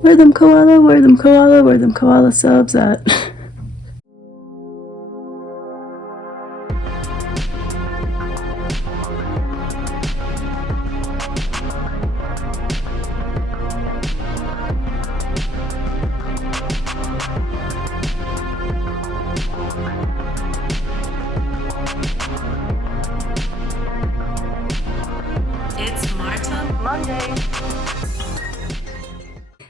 Where them koala, where them koala, where them koala subs at? It's Marta Monday.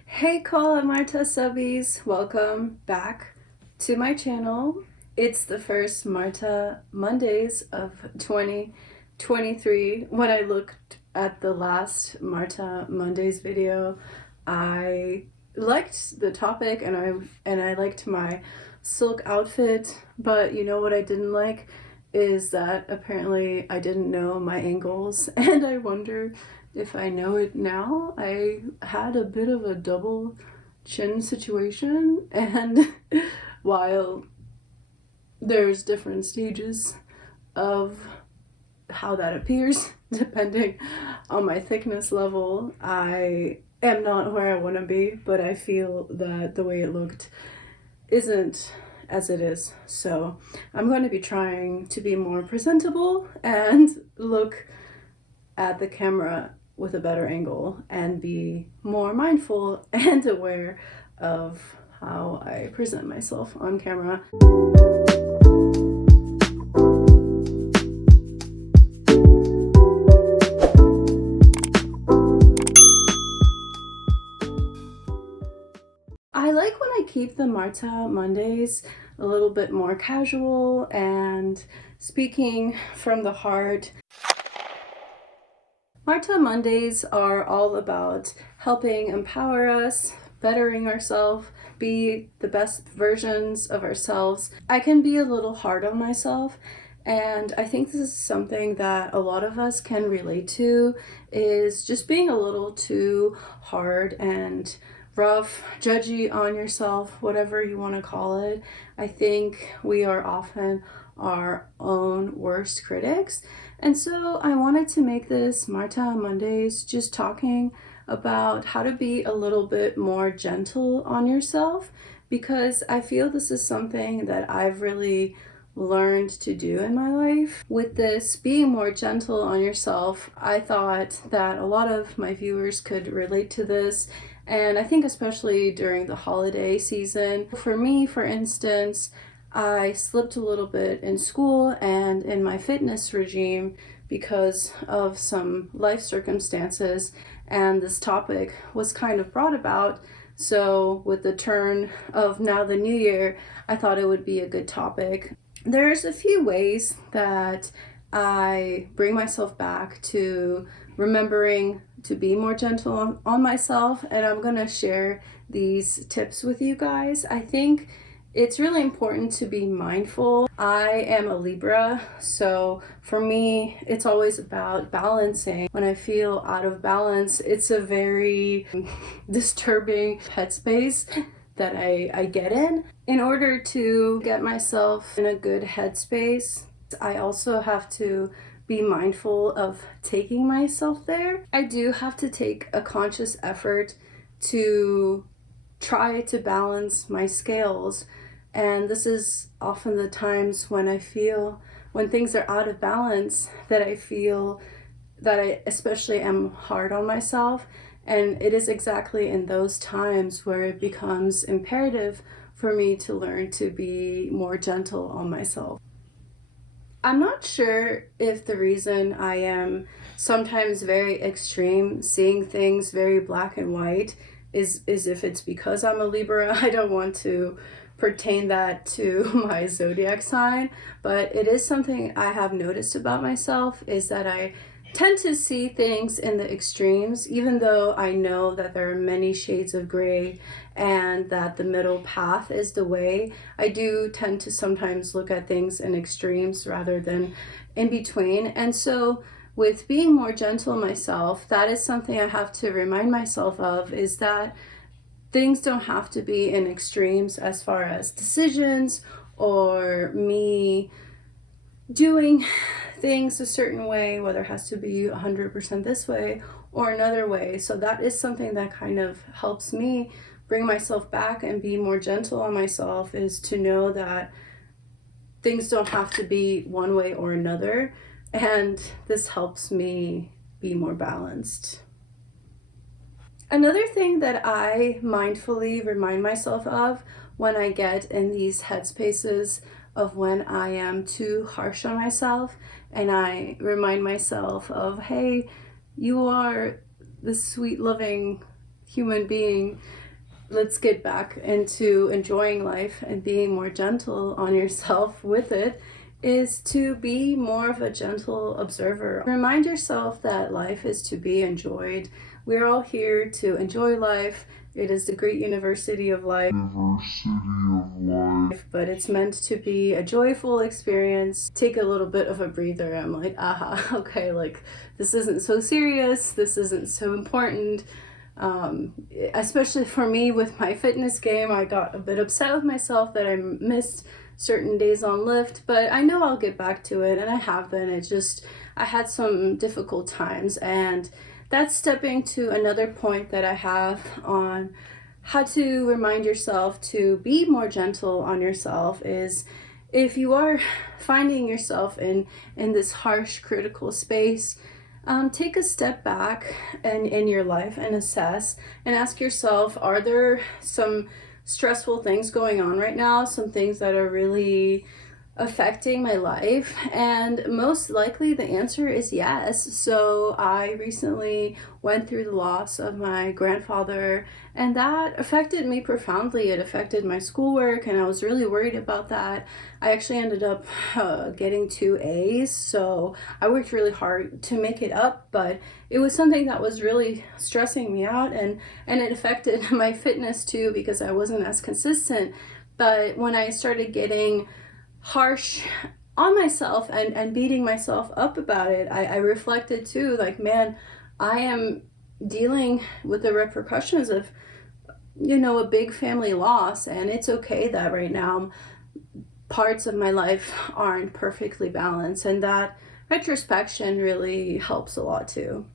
Hey KoalaSubbies, welcome back to my channel. It's the first Marta Mondays of 2023. When I looked at the last Marta Mondays video, I liked the topic and I liked my silk outfit, but you know what I didn't like is that apparently I didn't know my angles, and I wonder if I know it now. I had a bit of a double chin situation, and while there's different stages of how that appears depending on my thickness level, I am not where I want to be, but I feel that the way it looked isn't as it is. So I'm going to be trying to be more presentable and look at the camera with a better angle and be more mindful and aware of how I present myself on camera. I like when I keep the Marta Mondays a little bit more casual and speaking from the heart. Marta Mondays are all about helping empower us, bettering ourselves, be the best versions of ourselves. I can be a little hard on myself, and I think this is something that a lot of us can relate to, is just being a little too hard and rough, judgy on yourself, whatever you want to call it. I think we are often our own worst critics. And so I wanted to make this Marta Mondays just talking about how to be a little bit more gentle on yourself, because I feel this is something that I've really learned to do in my life. With this being more gentle on yourself, I thought that a lot of my viewers could relate to this, and I think especially during the holiday season. For me, for instance, I slipped a little bit in school and in my fitness regime because of some life circumstances, and this topic was kind of brought about. So with the turn of now the new year, I thought it would be a good topic. There's a few ways that I bring myself back to remembering to be more gentle on myself, and I'm gonna share these tips with you guys. I think it's really important to be mindful. I am a Libra, so for me, it's always about balancing. When I feel out of balance, it's a very disturbing headspace that I get in. In order to get myself in a good headspace, I also have to be mindful of taking myself there. I do have to take a conscious effort to try to balance my scales, and this is often the times when I feel when things are out of balance that I feel that I especially am hard on myself. And it is exactly in those times where it becomes imperative for me to learn to be more gentle on myself. I'm not sure if the reason I am sometimes very extreme, seeing things very black and white, is if it's because I'm a Libra. I don't want to pertain that to my zodiac sign, but it is something I have noticed about myself, is that I tend to see things in the extremes, even though I know that there are many shades of gray and that the middle path is the way. I do tend to sometimes look at things in extremes rather than in between. And so with being more gentle myself, that is something I have to remind myself of, is that things don't have to be in extremes as far as decisions or me doing things a certain way, whether it has to be 100% this way or another way. So that is something that kind of helps me bring myself back and be more gentle on myself, is to know that things don't have to be one way or another. And this helps me be more balanced. Another thing that I mindfully remind myself of when I get in these headspaces of when I am too harsh on myself, and I remind myself of, hey, you are this sweet, loving human being. Let's get back into enjoying life and being more gentle on yourself with it, is to be more of a gentle observer. Remind yourself that life is to be enjoyed. We're all here to enjoy life. It is the great university of life. But it's meant to be a joyful experience. Take a little bit of a breather. I'm like, aha, okay, like this isn't so serious. This isn't so important. Especially for me with my fitness game, I got a bit upset with myself that I missed certain days on lift, but I know I'll get back to it, and I have been. It's just, I had some difficult times, and that's stepping to another point that I have on how to remind yourself to be more gentle on yourself. Is if you are finding yourself in this harsh, critical space, take a step back in your life and assess and ask yourself, are there some stressful things going on right now, some things that are really affecting my life? And most likely the answer is yes. So I recently went through the loss of my grandfather, and that affected me profoundly. It affected my schoolwork, and I was really worried about that. I actually ended up getting 2 A's, so I worked really hard to make it up, but it was something that was really stressing me out, and it affected my fitness too, because I wasn't as consistent. But when I started getting harsh on myself and beating myself up about it, I reflected too, like, man, I am dealing with the repercussions of, a big family loss, and it's okay that right now parts of my life aren't perfectly balanced, and that retrospection really helps a lot too.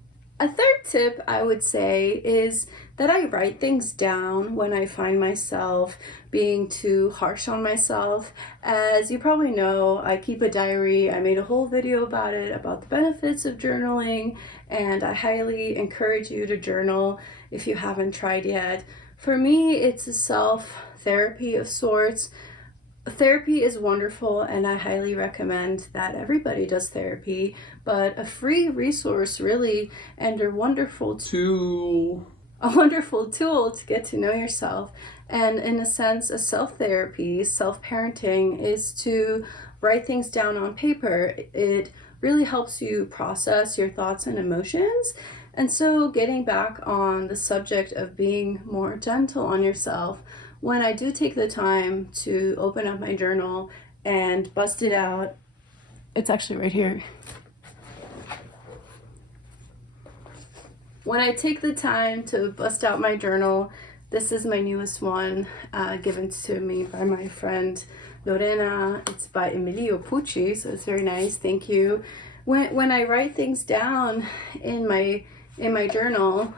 A third tip I would say is that I write things down when I find myself being too harsh on myself. As you probably know, I keep a diary. I made a whole video about it, about the benefits of journaling, and I highly encourage you to journal if you haven't tried yet. For me, it's a self-therapy of sorts. Therapy is wonderful, and I highly recommend that everybody does therapy, but a free resource really, and a wonderful tool to get to know yourself. And in a sense, a self-therapy, self-parenting is to write things down on paper. It really helps you process your thoughts and emotions. And so getting back on the subject of being more gentle on yourself, when I do take the time to open up my journal and bust it out, it's actually right here. When I take the time to bust out my journal, this is my newest one, given to me by my friend Lorena. It's by Emilio Pucci, so it's very nice. Thank you. When I write things down in my journal,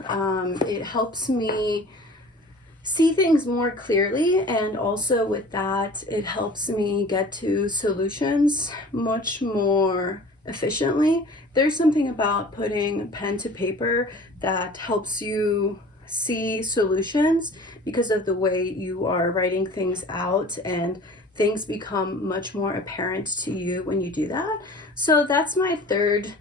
it helps me see things more clearly, and also with that, it helps me get to solutions much more efficiently. There's something about putting pen to paper that helps you see solutions because of the way you are writing things out, and things become much more apparent to you when you do that. So that's my third,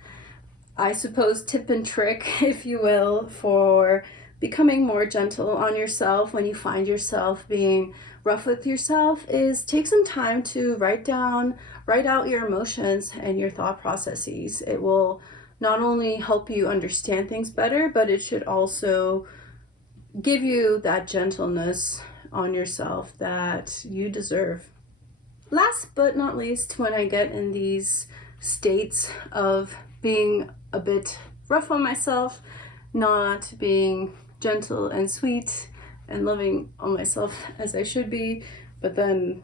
I suppose, tip and trick, if you will, for becoming more gentle on yourself when you find yourself being rough with yourself, is take some time to write out your emotions and your thought processes. It will not only help you understand things better, but it should also give you that gentleness on yourself that you deserve. Last but not least, when I get in these states of being a bit rough on myself, not being gentle and sweet and loving on myself as I should be, but then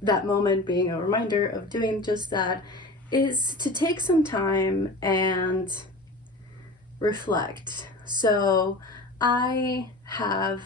that moment being a reminder of doing just that, is to take some time and reflect. So I have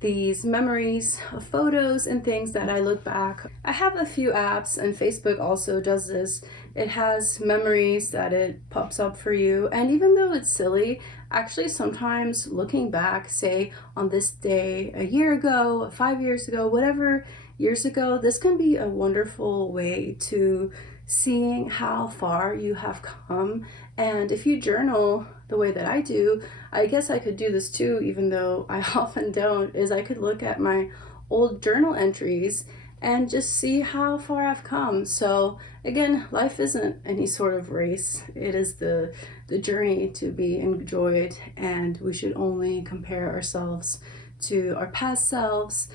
these memories of photos and things that I look back. I have a few apps, and Facebook also does this. It has memories that it pops up for you, and even though it's silly, actually sometimes looking back, say on this day a year ago, 5 years ago, whatever years ago, this can be a wonderful way to seeing how far you have come. And if you journal the way that I do, I guess I could do this too, even though I often don't, is I could look at my old journal entries and just see how far I've come. So again, life isn't any sort of race. It is the journey to be enjoyed, and we should only compare ourselves to our past selves.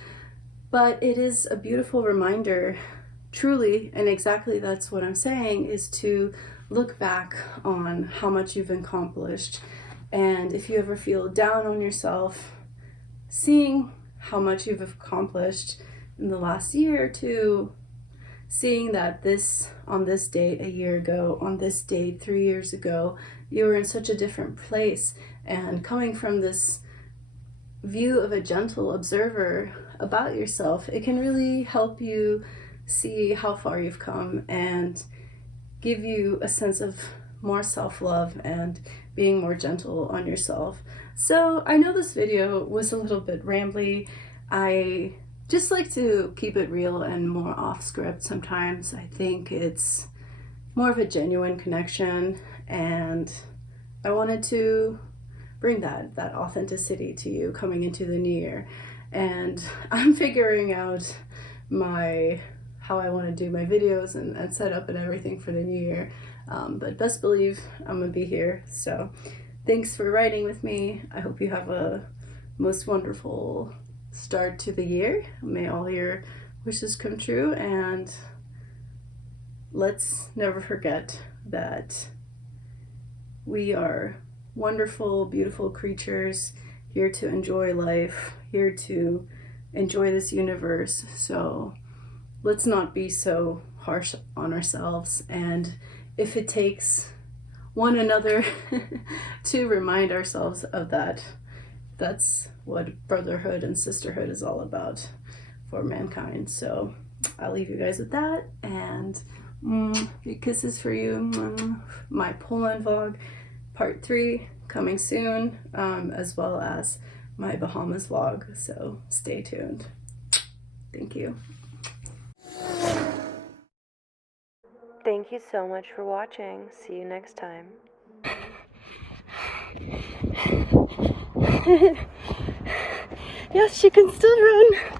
But it is a beautiful reminder, truly, and exactly that's what I'm saying, is to look back on how much you've accomplished. And if you ever feel down on yourself, seeing how much you've accomplished in the last year or two, seeing that on this date a year ago, on this date 3 years ago, you were in such a different place, and coming from this view of a gentle observer about yourself, it can really help you see how far you've come and give you a sense of more self-love and being more gentle on yourself. So I know this video was a little bit rambly. I just like to keep it real and more off script sometimes. I think it's more of a genuine connection, and I wanted to bring that authenticity to you coming into the new year. And I'm figuring out how I want to do my videos and set up and everything for the new year. But best believe I'm gonna be here. So thanks for writing with me. I hope you have a most wonderful start to the year. May all your wishes come true, and let's never forget that we are wonderful, beautiful creatures here to enjoy life, here to enjoy this universe. So let's not be so harsh on ourselves. And if it takes one another to remind ourselves of that, that's what brotherhood and sisterhood is all about for mankind. So I'll leave you guys with that, and big kisses for you. My Poland vlog part 3 coming soon, as well as my Bahamas vlog, so stay tuned. Thank you. Thank you so much for watching. See you next time. Yes, she can still run.